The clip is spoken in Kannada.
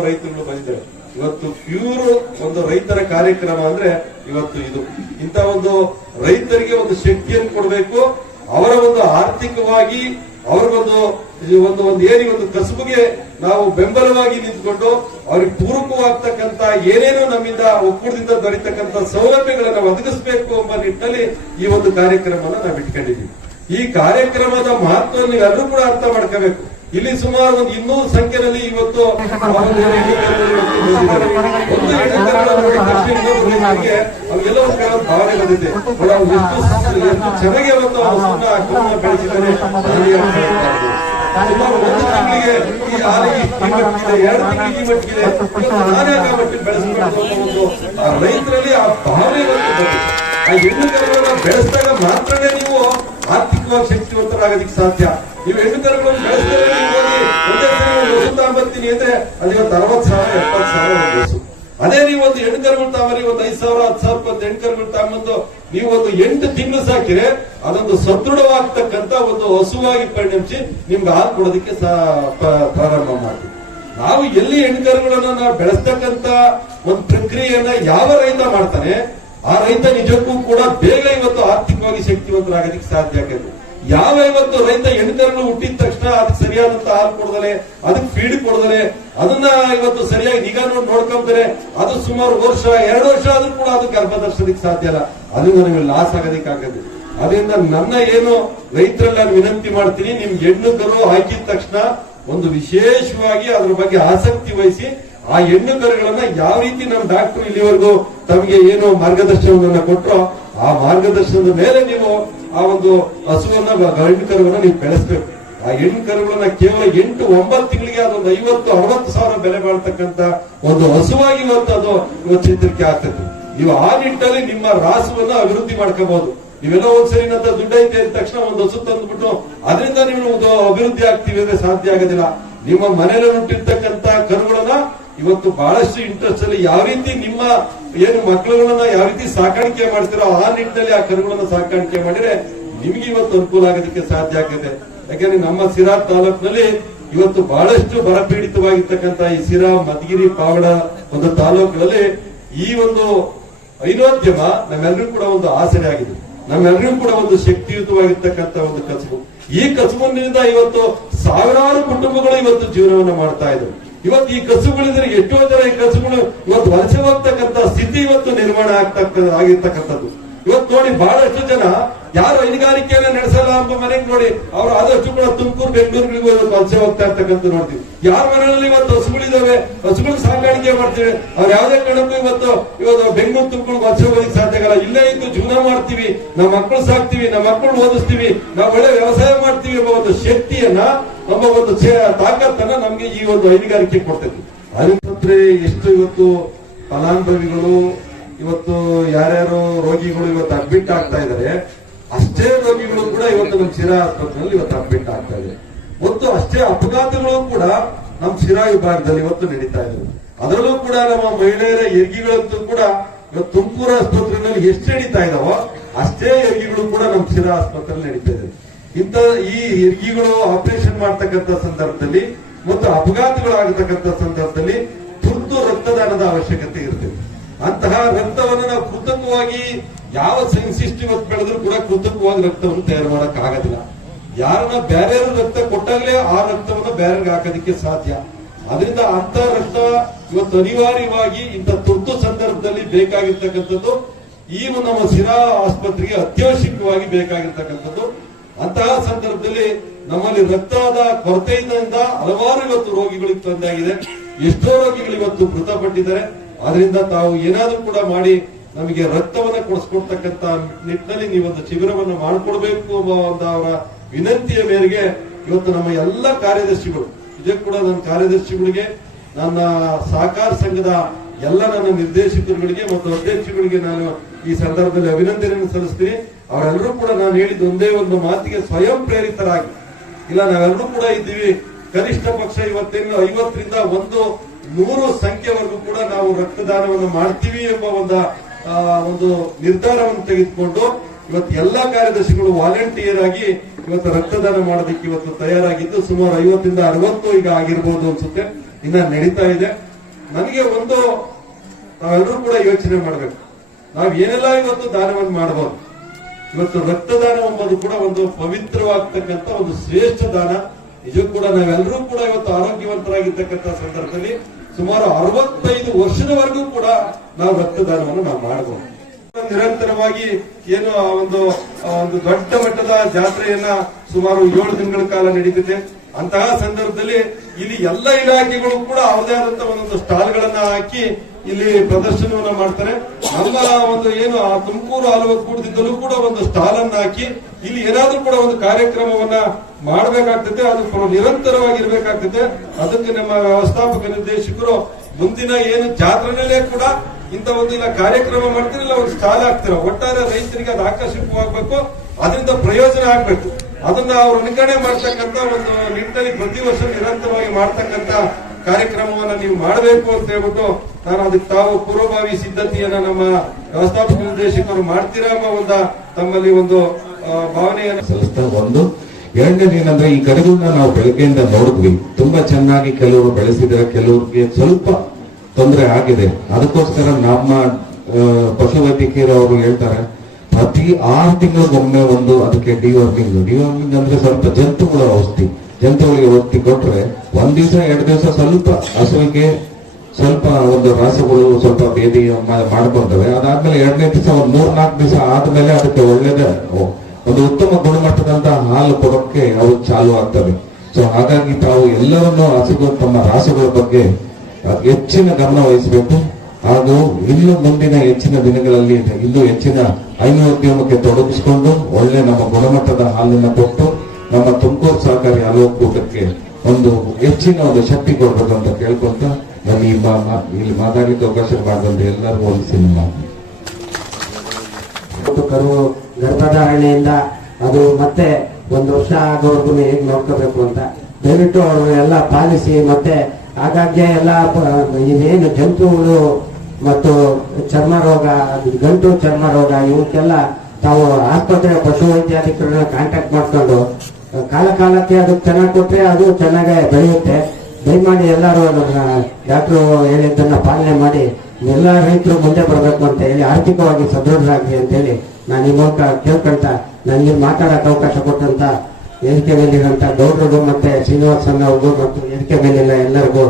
ರೈತರುಗಳು ಬಂದಿದ್ದೇವೆ ಇವತ್ತು ಪ್ಯೂರ್ ಒಂದು ರೈತರ ಕಾರ್ಯಕ್ರಮ ಅಂದ್ರೆ ಇವತ್ತು ಇದು. ಇಂತ ಒಂದು ರೈತರಿಗೆ ಒಂದು ಶಕ್ತಿಯನ್ನು ಕೊಡಬೇಕು. ಅವರ ಒಂದು ಆರ್ಥಿಕವಾಗಿ ಅವ್ರಿಗೊಂದು ಒಂದು ಒಂದು ಏನಿ ಒಂದು ಕಸುಬಿಗೆ ನಾವು ಬೆಂಬಲವಾಗಿ ನಿಂತ್ಕೊಂಡು ಅವ್ರಿಗೆ ಪೂರಕವಾಗ್ತಕ್ಕಂತ ಏನೇನು ನಮ್ಮಿಂದ ಒಕ್ಕೂಟದಿಂದ ದೊರೆತಕ್ಕಂತ ಸೌಲಭ್ಯಗಳನ್ನ ಒದಗಿಸಬೇಕು ಎಂಬ ನಿಟ್ಟಿನಲ್ಲಿ ಈ ಒಂದು ಕಾರ್ಯಕ್ರಮವನ್ನು ನಾವು ಇಟ್ಕೊಂಡಿದ್ದೀವಿ ಈ ಕಾರ್ಯಕ್ರಮದ ಮಹತ್ವವನ್ನು ಎಲ್ಲರೂ ಕೂಡ ಅರ್ಥ ಮಾಡ್ಕೋಬೇಕು. ಇಲ್ಲಿ ಸುಮಾರು ಒಂದು ಇನ್ನೂರು ಸಂಖ್ಯೆಯಲ್ಲಿ ಇವತ್ತು ಒಂದು ಕೆಲವು ಎಷ್ಟು ಚೆನ್ನಾಗಿ ಅವತ್ತು ಇದೆ. ಸುಮಾರು ಒಂದು ತಿಂಗಳಿಗೆ ಈ ಈ ಮಟ್ಟಿಗಿದೆ ಎರಡು ತಿಂಗಳಿಗೆ ಈ ಮಟ್ಟಿಗೆ ನಾನೇ ಆ ಮಟ್ಟಿಗೆ ಬೆಳೆಸಬೇಕು ಆ ರೈತರಲ್ಲಿ ಆ ಭಾವನೆ. ಆ ಹೆಣ್ಣು ಬೆಳೆಸಿದಾಗ ಮಾತ್ರನೇ ನೀವು ಆರ್ಥಿಕವಾಗಿ ಶಕ್ತಿವಂತರಾಗೋದಕ್ಕೆ ಸಾಧ್ಯ. ನೀವು ಹೆಣ್ಣು ಕರುಗಳನ್ನು ತಗೊಂಬರ್ತೀನಿ ಅಂದ್ರೆ ಅಲ್ಲಿ ಒಂದು ಅರವತ್ತು ಸಾವಿರ, ಎಪ್ಪತ್ತು ಸಾವಿರ ಅದೇ ನೀವು ಒಂದು ಹೆಣ್ಣು ಕರುಗಳು ತಗೊಂಬರಿ ಒಂದು ಐದು ಸಾವಿರ, ಹತ್ತು ಸಾವಿರ ರೂಪಾಯಿ ಹೆಣ್ಣು ಕರುಗಳು ತಗೊಂಬಂದು ನೀವು ಒಂದು ಎಂಟು ತಿಂಗಳು ಸಾಕಿದ್ರೆ ಅದೊಂದು ಸದೃಢವಾಗ್ತಕ್ಕಂತ ಒಂದು ಹಸುವಾಗಿ ಪರಿಣಮಿಸಿ ನಿಮ್ಗೆ ಹಾಲು ಕೊಡೋದಕ್ಕೆ ಪ್ರಾರಂಭ ಮಾಡಿ ನಾವು ಎಲ್ಲಿ ಹೆಣ್ಕರುಗಳನ್ನ ನಾವು ಬೆಳೆಸ್ತಕ್ಕಂತ ಒಂದು ಪ್ರಕ್ರಿಯೆಯನ್ನ ಯಾವ ರೈತ ಮಾಡ್ತಾನೆ ಆ ರೈತ ನಿಜಕ್ಕೂ ಕೂಡ ಬೇಗ ಇವತ್ತು ಆರ್ಥಿಕವಾಗಿ ಶಕ್ತಿವಂತರಾಗೋದಕ್ಕೆ ಸಾಧ್ಯ ಆಗುತ್ತೆ ಯಾವ ಇವತ್ತು ರೈತ ಹೆಣ್ಣು ಹುಟ್ಟಿದ ತಕ್ಷಣ ಅದಕ್ಕೆ ಸರಿಯಾದಂತ ಹಾಲು ಕೊಡದಲೆ, ಅದಕ್ಕೆ ಫೀಡ್ ಕೊಡದಲೆ, ಅದನ್ನ ಇವತ್ತು ಸರಿಯಾಗಿ ನಿಗಾ ನೋಡಿ ನೋಡ್ಕೊಂತಾರೆ, ಅದು ಸುಮಾರು ವರ್ಷ, ಎರಡು ವರ್ಷ ಆದ್ರೂ ಕೂಡ ಅದು ಗರ್ಭದರ್ಶನಕ್ಕೆ ಸಾಧ್ಯ ಇಲ್ಲ ಅದರಿಂದ ನಮಗೆ ಲಾಸ್ ಆಗೋದಕ್ಕೆ ಆಗದೆ ಅದರಿಂದ ನನ್ನ ಏನು ರೈತರಲ್ಲಿ ವಿನಂತಿ ಮಾಡ್ತೀನಿ, ನಿಮ್ ಹೆಣ್ಣು ಕರು ಹಾಕಿದ ತಕ್ಷಣ ಒಂದು ವಿಶೇಷವಾಗಿ ಅದ್ರ ಬಗ್ಗೆ ಆಸಕ್ತಿ ವಹಿಸಿ, ಆ ಹೆಣ್ಣು ಕರುಗಳನ್ನ ಯಾವ ರೀತಿ ನಮ್ಮ ಡಾಕ್ಟರ್ ಇಲ್ಲಿವರೆಗೂ ತಮಗೆ ಏನು ಮಾರ್ಗದರ್ಶನವನ್ನ ಕೊಟ್ಟರು ಆ ಮಾರ್ಗದರ್ಶನದ ಮೇಲೆ ನೀವು ಆ ಒಂದು ಹಸುವನ್ನ ಗಂಡು ಕರುವನ್ನ ನೀವು ಬೆಳೆಸ್ಬೇಕು. ಆ ಹೆಣ್ಣು ಕರುಗಳನ್ನ ಕೇವಲ ಎಂಟು, ಒಂಬತ್ತು ತಿಂಗಳಿಗೆ ಅದೊಂದು ಐವತ್ತು, ಅರವತ್ತು ಸಾವಿರ ಬೆಲೆ ಬಾಳ್ತಕ್ಕಂತ ಒಂದು ಹಸುವಾಗಿ ಇವತ್ತು ಅದು ಇವತ್ತು ಚಿತ್ರಕ್ಕೆ ಆಗ್ತದೆ. ನೀವು ಆ ನಿಟ್ಟಲ್ಲಿ ನಿಮ್ಮ ರಾಸವನ್ನ ಅಭಿವೃದ್ಧಿ ಮಾಡ್ಕೋಬಹುದು ನೀವೆಲ್ಲೋ ಒಂದ್ಸರಿ ಸರಿ ದುಡ್ಡೈತೆ ದುಡ್ಡು ಐತೆ ಅಂದ ತಕ್ಷಣ ಒಂದು ಹಸು ತಂದ್ಬಿಟ್ಟು, ಅದರಿಂದ ನೀವು ಒಂದು ಅಭಿವೃದ್ಧಿ ಆಗ್ತೀವಿ ಅಂದ್ರೆ ಸಾಧ್ಯ ಆಗೋದಿಲ್ಲ. ನಿಮ್ಮ ಮನೆಯಲ್ಲಿ ಹುಟ್ಟಿರ್ತಕ್ಕಂತ ಕರುಗಳನ್ನ ಇವತ್ತು ಬಹಳಷ್ಟು ಇಂಟ್ರೆಸ್ಟ್ ಅಲ್ಲಿ ಯಾವ ರೀತಿ ನಿಮ್ಮ ಏನು ಮಕ್ಕಳುಗಳನ್ನ ಯಾವ ರೀತಿ ಸಾಕಾಣಿಕೆ ಮಾಡ್ತೀರೋ ಆ ನಿಟ್ಟಿನಲ್ಲಿ ಆ ಕರುಗಳನ್ನ ಸಾಕಾಣಿಕೆ ಮಾಡಿದ್ರೆ ನಿಮ್ಗೆ ಇವತ್ತು ಅನುಕೂಲ ಆಗೋದಕ್ಕೆ ಸಾಧ್ಯ ಆಗಿದೆ ಯಾಕಂದ್ರೆ ನಮ್ಮ ಸಿರಾ ತಾಲೂಕಿನಲ್ಲಿ ಇವತ್ತು ಬಹಳಷ್ಟು ಬರಪೀಡಿತವಾಗಿರ್ತಕ್ಕಂತ ಈ ಸಿರಾ ಮಧುಗಿರಿ ಪಾವಡ ಒಂದು ತಾಲೂಕುಗಳಲ್ಲಿ ಈ ಒಂದು ಐನೋದ್ಯಮ ನಮ್ಮೆಲ್ಲರಿಗೂ ಕೂಡ ಒಂದು ಆಸರೆ ಆಗಿದೆ. ನಮ್ಮೆಲ್ಲರಿಗೂ ಕೂಡ ಒಂದು ಶಕ್ತಿಯುತವಾಗಿರ್ತಕ್ಕಂಥ ಒಂದು ಕಸಬು. ಈ ಕಸಬಿನಿಂದ ಇವತ್ತು ಸಾವಿರಾರು ಕುಟುಂಬಗಳು ಇವತ್ತು ಜೀವನವನ್ನು ಮಾಡ್ತಾ ಇದ್ರು. ಇವತ್ತು ಈ ಕಸುಗಳಿದ್ರೆ ಎಷ್ಟೋ ಜನ ಈ ಕಸುಗಳು ಇವತ್ತು ವಲಸೆ ಹೋಗ್ತಕ್ಕಂತ ಸ್ಥಿತಿ ಇವತ್ತು ನಿರ್ಮಾಣ ಆಗ್ತಕ್ಕ, ಆಗಿರ್ತಕ್ಕಂಥದ್ದು. ಇವತ್ತು ನೋಡಿ ಬಹಳಷ್ಟು ಜನ ಯಾರು ಹೈನುಗಾರಿಕೆಯನ್ನ ನಡೆಸಲ್ಲ ಅಂತ ಮನೆಗೆ ನೋಡಿ ಅವರು ಆದಷ್ಟು ಕೂಡ ತುಮಕೂರು ಬೆಂಗಳೂರಿಗೆ ಇವತ್ತು ವಲಸೆ ಹೋಗ್ತಾ ಇರ್ತಕ್ಕಂಥ ನೋಡ್ತೀವಿ. ಯಾರ ಮನೆಯಲ್ಲಿ ಇವತ್ತು ಹಸುಗಳಿದಾವೆ? ಹಸುಗಳು ಸಾಕಾಣಿಕೆ ಮಾಡ್ತೀವಿ. ಅವ್ರು ಯಾವ್ದೇ ಕಾರಣಕ್ಕೂ ಇವತ್ತು ಇವತ್ತು ಬೆಂಗಳೂರು, ತುಮಕೂರು ವಲಸೆ ಹೋಗೋದಕ್ಕೆ ಸಾಧ್ಯ ಆಗಲ್ಲ. ಇಲ್ಲೇ ಇದ್ದು ಜೀವನ ಮಾಡ್ತೀವಿ. ನಮ್ಮ ಮಕ್ಕಳು ಸಾಕ್ತಿವಿ, ನಮ್ಮ ಮಕ್ಕಳು ಓದಿಸ್ತೀವಿ. ನಾವು ಒಳ್ಳೆ ವ್ಯವಸಾಯ ಮಾಡ್ತೀವಿ ಎಂಬ ಒಂದು ಶಕ್ತಿಯನ್ನ ನಮ್ಮ ಒಂದು ತಾಕತ್ತನ್ನ ನಮ್ಗೆ ಈ ಒಂದು ಹೈನುಗಾರಿಕೆ ಕೊಡ್ತೈತಿ. ಅದಕ್ಕೆ ಎಷ್ಟು ಇವತ್ತು ಫಲಾನುಭವಿಗಳು ಇವತ್ತು ಯಾರ್ಯಾರು ರೋಗಿಗಳು ಇವತ್ತು ಅಡ್ಮಿಟ್ ಆಗ್ತಾ ಇದ್ದಾರೆ ಅಷ್ಟೇ ರೋಗಿಗಳು ಕೂಡ ಇವತ್ತು ನಮ್ಮ ಶಿರಾ ಆಸ್ಪತ್ರೆಯಲ್ಲಿ ಇವತ್ತು ಅಡ್ಮಿಟ್ ಆಗ್ತಾ ಇದೆ. ಮತ್ತು ಅಷ್ಟೇ ಅಪಘಾತಗಳು ಕೂಡ ನಮ್ಮ ಶಿರಾ ವಿಭಾಗದಲ್ಲಿ ಇವತ್ತು ನಡೀತಾ ಇದೆ ಅದರಲ್ಲೂ ಕೂಡ ನಮ್ಮ ಮಹಿಳೆಯರ ಹೆರಿಗೆಗಳಂತೂ ಕೂಡ ಇವತ್ತು ತುಮಕೂರು ಆಸ್ಪತ್ರೆಯಲ್ಲಿ ಎಷ್ಟು ನಡೀತಾ ಇದಾವೋ ಅಷ್ಟೇ ಹೆರಿಗೆಗಳು ಕೂಡ ನಮ್ಮ ಶಿರಾ ಆಸ್ಪತ್ರೆಯಲ್ಲಿ ನಡೀತಾ ಇದೆ ಇಂಥ ಈ ಹೆರಿಗೆಗಳು ಆಪರೇಷನ್ ಮಾಡ್ತಕ್ಕಂಥ ಸಂದರ್ಭದಲ್ಲಿ ಮತ್ತು ಅಪಘಾತಗಳಾಗತಕ್ಕಂಥ ಸಂದರ್ಭದಲ್ಲಿ ತುರ್ತು ರಕ್ತದಾನದ ಅವಶ್ಯಕತೆ ಇರ್ತದೆ. ಅಂತಹ ರಕ್ತವನ್ನು ನಾವು ಕೃತಕವಾಗಿ ಯಾವ ಸಂಶಿಷ್ಟ ಇವತ್ತು ಬೆಳೆದ್ರು ಕೂಡ ಕೃತಕವಾಗಿ ರಕ್ತವನ್ನು ತಯಾರು ಮಾಡಕ್ ಆಗೋದಿಲ್ಲ ಯಾರನ್ನ ಬೇರೆ ರಕ್ತ ಕೊಟ್ಟಾಗಲೇ ಆ ರಕ್ತವನ್ನು ಬೇರೆಗೆ ಹಾಕೋದಕ್ಕೆ ಸಾಧ್ಯ. ಅದರಿಂದ ಅಂತ ರಕ್ತ ಇವತ್ತು ಅನಿವಾರ್ಯವಾಗಿ ಇಂಥ ತುರ್ತು ಸಂದರ್ಭದಲ್ಲಿ ಬೇಕಾಗಿರ್ತಕ್ಕಂಥದ್ದು, ಈ ನಮ್ಮ ಸಿರಾ ಆಸ್ಪತ್ರೆಗೆ ಅತ್ಯವಶ್ಯಕವಾಗಿ ಬೇಕಾಗಿರ್ತಕ್ಕಂಥದ್ದು. ಅಂತಹ ಸಂದರ್ಭದಲ್ಲಿ ನಮ್ಮಲ್ಲಿ ರಕ್ತದ ಕೊರತೆಯಿಂದ ಹಲವಾರು ಇವತ್ತು ರೋಗಿಗಳಿಗೆ ತೊಂದರೆ ಆಗಿದೆ ಎಷ್ಟೋ ರೋಗಿಗಳು ಇವತ್ತು ಮೃತಪಟ್ಟಿದ್ದಾರೆ. ಆದ್ರಿಂದ ತಾವು ಏನಾದ್ರೂ ಕೂಡ ಮಾಡಿ ನಮಗೆ ರಕ್ತವನ್ನ ಕೊಡಿಸ್ಕೊಡ್ತಕ್ಕಂತ ನಿಟ್ಟಿನಲ್ಲಿ ನೀವೊಂದು ಶಿಬಿರವನ್ನು ಮಾಡಿಕೊಡ್ಬೇಕು ಎಂಬ ಒಂದು ಅವರ ವಿನಂತಿಯ ಮೇರೆಗೆ ಇವತ್ತು ನಮ್ಮ ಎಲ್ಲ ಕಾರ್ಯದರ್ಶಿಗಳು, ಇದೇ ಕೂಡ ನನ್ನ ಕಾರ್ಯದರ್ಶಿಗಳಿಗೆ, ನನ್ನ ಸಹಕಾರ ಸಂಘದ ಎಲ್ಲ ನನ್ನ ನಿರ್ದೇಶಕರುಗಳಿಗೆ ಮತ್ತು ಅಧ್ಯಕ್ಷಗಳಿಗೆ ನಾನು ಈ ಸಂದರ್ಭದಲ್ಲಿ ಅಭಿನಂದನೆಯನ್ನು ಸಲ್ಲಿಸ್ತೀನಿ. ಅವರೆಲ್ಲರೂ ಕೂಡ ನಾನು ಹೇಳಿದ ಒಂದೇ ಒಂದು ಮಾತಿಗೆ ಸ್ವಯಂ ಪ್ರೇರಿತರಾಗಿ. ಇಲ್ಲ, ನಾವೆಲ್ಲರೂ ಕೂಡ ಇದ್ದೀವಿ. ಕನಿಷ್ಠ ಪಕ್ಷ ಇವತ್ತೇನು ಐವತ್ತರಿಂದ ಒಂದು ನೂರು ಸಂಖ್ಯೆವರೆಗೂ ಕೂಡ ನಾವು ರಕ್ತದಾನವನ್ನು ಮಾಡ್ತೀವಿ ಎಂಬ ಒಂದು ಒಂದು ನಿರ್ಧಾರವನ್ನು ತೆಗೆದುಕೊಂಡು ಇವತ್ತು ಎಲ್ಲಾ ಕಾರ್ಯದರ್ಶಿಗಳು ವಾಲಂಟಿಯರ್ ಆಗಿ ಇವತ್ತು ರಕ್ತದಾನ ಮಾಡೋದಕ್ಕೆ ಇವತ್ತು ತಯಾರಾಗಿದ್ದು ಸುಮಾರು ಐವತ್ತರಿಂದ ಅರವತ್ತು ಈಗ ಆಗಿರ್ಬೋದು ಅನ್ಸುತ್ತೆ. ಇನ್ನ ನಡೀತಾ ಇದೆ. ನನಗೆ ಒಂದು, ನಾವೆಲ್ಲರೂ ಕೂಡ ಯೋಚನೆ ಮಾಡಬೇಕು. ನಾವು ಏನೆಲ್ಲ ಇವತ್ತು ದಾನವನ್ನು ಮಾಡಬಹುದು. ಇವತ್ತು ರಕ್ತದಾನ ಎಂಬುದು ಕೂಡ ಒಂದು ಪವಿತ್ರವಾಗ್ತಕ್ಕಂಥ ಒಂದು ಶ್ರೇಷ್ಠ ದಾನ. ನಿಜಕ್ಕೂ ಕೂಡ ನಾವೆಲ್ಲರೂ ಕೂಡ ಇವತ್ತು ಆರೋಗ್ಯವಂತರಾಗಿರ್ತಕ್ಕಂಥ ಸಂದರ್ಭದಲ್ಲಿ ಸುಮಾರು ಅರವತ್ತೈದು ವರ್ಷದವರೆಗೂ ಕೂಡ ನಾವು ರಕ್ತದಾನವನ್ನು ನಾವು ಮಾಡಬಹುದು ನಿರಂತರವಾಗಿ ಏನು ಆ ಒಂದು ಒಂದು ದೊಡ್ಡ ಮಟ್ಟದ ಜಾತ್ರೆಯನ್ನ ಸುಮಾರು ಏಳು ದಿನಗಳ ಕಾಲ ನಡೀತಿದೆ ಅಂತಹ ಸಂದರ್ಭದಲ್ಲಿ ಇಲ್ಲಿ ಎಲ್ಲ ಇಲಾಖೆಗಳು ಕೂಡ ಅವರದೇ ಆದಂತಹ ಒಂದೊಂದು ಸ್ಟಾಲ್ಗಳನ್ನ ಹಾಕಿ ಇಲ್ಲಿ ಪ್ರದರ್ಶನವನ್ನ ಮಾಡ್ತಾರೆ. ನಮ್ಮ ಒಂದು ಏನು ಆ ತುಮಕೂರು ಹಾಲುವ ಕೂಡದಿಂದಲೂ ಕೂಡ ಒಂದು ಸ್ಟಾಲ್ ಅನ್ನ ಹಾಕಿ ಇಲ್ಲಿ ಏನಾದ್ರೂ ಕೂಡ ಒಂದು ಕಾರ್ಯಕ್ರಮವನ್ನ ಮಾಡಬೇಕಾಗ್ತದೆ, ಅದು ನಿರಂತರವಾಗಿ ನಿರಂತರವಾಗಿರ್ಬೇಕಾಗ್ತದೆ. ಅದಕ್ಕೆ ನಮ್ಮ ವ್ಯವಸ್ಥಾಪಕ ನಿರ್ದೇಶಕರು ಮುಂದಿನ ಏನು ಜಾತ್ರೆನಲ್ಲೇ ಕೂಡ ಇಂಥ ಒಂದು ಇಲ್ಲ ಕಾರ್ಯಕ್ರಮ ಮಾಡ್ತೀರಿ ಇಲ್ಲ ಒಂದು ಸ್ಟಾಲ್ ಹಾಕ್ತೀರ. ಒಟ್ಟಾರೆ ರೈತರಿಗೆ ಅದು ಆಕರ್ಷಕವಾಗಬೇಕು, ಅದರಿಂದ ಪ್ರಯೋಜನ ಆಗ್ಬೇಕು. ಅದನ್ನ ಅವರು ಅನುಕರಣೆ ಮಾಡ್ತಕ್ಕಂತ ಒಂದು ನಿಟ್ಟಿನಲ್ಲಿ ಪ್ರತಿ ವರ್ಷ ನಿರಂತರವಾಗಿ ಮಾಡ್ತಕ್ಕಂತ ಕಾರ್ಯಕ್ರಮವನ್ನ ನೀವು ಮಾಡಬೇಕು ಅಂತ ಹೇಳ್ಬಿಟ್ಟು ನಾನು ಅದಕ್ಕೆ ತಾವು ಪೂರ್ವಭಾವಿ ಸಿದ್ಧತೆಯನ್ನ ನಮ್ಮ ವ್ಯವಸ್ಥಾಪಕ ನಿರ್ದೇಶಕರು ಮಾಡ್ತೀರಾ ಎಂಬ ಒಂದು ತಮ್ಮಲ್ಲಿ ಒಂದು ಭಾವನೆಯನ್ನು ಸಲ್ಲಿಸ್ತಾ ಒಂದು. ಎರಡನೇದೇನಂದ್ರೆ ಈ ಕಡೆಗಳನ್ನ ನಾವು ಬೆಳಗ್ಗೆಯಿಂದ ನೋಡಿದ್ವಿ. ತುಂಬಾ ಚೆನ್ನಾಗಿ ಕೆಲವರು ಬೆಳೆಸಿದ್ರೆ ಕೆಲವರಿಗೆ ಸ್ವಲ್ಪ ತೊಂದರೆ ಆಗಿದೆ. ಅದಕ್ಕೋಸ್ಕರ ನಮ್ಮ ಪಶು ಪಶುವೈದ್ಯಕೀಯರು ಅವರು ಹೇಳ್ತಾರೆ ಪ್ರತಿ ಆರು ತಿಂಗಳಿಗೊಮ್ಮೆ ಒಂದು, ಅದಕ್ಕೆ ಡಿವರ್ಮಿಂಗ್ ಡಿವರ್ಮಿಂಗ್ ಅಂದ್ರೆ ಸ್ವಲ್ಪ ಜಂತುಗಳ ಔಷಧಿ. ಜಂತುಗಳಿಗೆ ಒತ್ತಿ ಕೊಟ್ರೆ ಒಂದ್ ದಿವಸ, ಎರಡು ದಿವಸ ಸ್ವಲ್ಪ ಹಸುವಿಗೆ ಸ್ವಲ್ಪ ಒಂದು ರಾಸಗಳು, ಸ್ವಲ್ಪ ಬೇದಿ ಮಾಡಿಕೊಂಡವೆ ಅದಾದ್ಮೇಲೆ ಎರಡನೇ ದಿವಸ ಒಂದು ಮೂರ್ ನಾಲ್ಕು ದಿವಸ ಆದ್ಮೇಲೆ ಅದಕ್ಕೆ ಒಳ್ಳೇದೇ ಒಂದು ಉತ್ತಮ ಗುಣಮಟ್ಟದಂತ ಹಾಲು ಕೊಡೋಕೆ ಅವು ಚಾಲು ಆಗ್ತವೆ ಸೊ ಹಾಗಾಗಿ ತಾವು ಎಲ್ಲರನ್ನೂ ಹಸುಗಳು, ತಮ್ಮ ರಾಸುಗಳ ಬಗ್ಗೆ ಹೆಚ್ಚಿನ ಗಮನ ವಹಿಸಬೇಕು. ಹಾಗೂ ಇನ್ನು ಮುಂದಿನ ಹೆಚ್ಚಿನ ದಿನಗಳಲ್ಲಿ ಇನ್ನು ಹೆಚ್ಚಿನ ಹೈನೋದ್ಯಮಕ್ಕೆ ತೊಡಗಿಸಿಕೊಂಡು ಒಳ್ಳೆ ನಮ್ಮ ಗುಣಮಟ್ಟದ ಹಾಲನ್ನ ಕೊಟ್ಟು ನಮ್ಮ ತುಮಕೂರು ಸಹಕಾರಿ ಹಾಲು ಒಕ್ಕೂಟಕ್ಕೆ ಒಂದು ಹೆಚ್ಚಿನ ಒಂದು ಶಕ್ತಿ ಕೊಡಬೇಕು ಅಂತ ಕೇಳ್ಕೊಂತ ನಾನು ಈ ಇಲ್ಲಿ ಮಾತಾಡಲಿಕ್ಕೆ ಅವಕಾಶ ಮಾಡಿದಂತ ಎಲ್ಲರಿಗೂ ಒಂದು ಸಿನಿಮಾ. ಕರು ಗರ್ಭಧಾರಣೆಯಿಂದ ಅದು ಮತ್ತೆ ಒಂದು ವರ್ಷ ಆಗೋವರೆಗೂ ಹೇಗೆ ನೋಡ್ಕೋಬೇಕು ಅಂತ. ದಯವಿಟ್ಟು ಅವರು ಎಲ್ಲ ಪಾಲಿಸಿ ಮತ್ತೆ ಆಗಾಗ್ಗೆ ಎಲ್ಲ ಇನ್ನೇನು ಜಂತುಗಳು ಮತ್ತು ಚರ್ಮ ರೋಗ, ಗಂಟು ಚರ್ಮ ರೋಗ, ಇವಕ್ಕೆಲ್ಲ ತಾವು ಆಸ್ಪತ್ರೆ ಪಶು ವೈದ್ಯಾಧಿಕಾರಿಗಳನ್ನ ಕಾಂಟ್ಯಾಕ್ಟ್ ಮಾಡ್ಕೊಂಡು ಕಾಲ ಕಾಲಕ್ಕೆ ಅದಕ್ಕೆ ಚೆನ್ನಾಗಿ ಕೊಟ್ಟರೆ ಅದು ಚೆನ್ನಾಗಿ ಬೆಳೆಯುತ್ತೆ. ದಯಮಾಡಿ ಎಲ್ಲರೂ ಡಾಕ್ಟ್ರು ಹೇಳಿದ್ದನ್ನ ಪಾಲನೆ ಮಾಡಿ, ಎಲ್ಲ ರೈತರು ಮುಂದೆ ಬರಬೇಕು ಅಂತ ಹೇಳಿ, ಆರ್ಥಿಕವಾಗಿ ಸದೃಢರಾಗಲಿ ಅಂತ ಹೇಳಿ ನಾನು ಈ ಮೂಲಕ ಕೇಳ್ಕೊಂತ, ನನಗೆ ಮಾತಾಡೋಕೆ ಅವಕಾಶ ಕೊಟ್ಟಂತ ಎದಿಕೆ ಮೇಲಿರುವಂತ ಗೌಡ್ರಿಗೂ ಮತ್ತೆ ಶ್ರೀನಿವಾಸನ್ ಅವ್ರಿಗೂ ಮತ್ತು ವೇದಿಕೆ ಮೇಲಿನ ಎಲ್ಲರಿಗೂ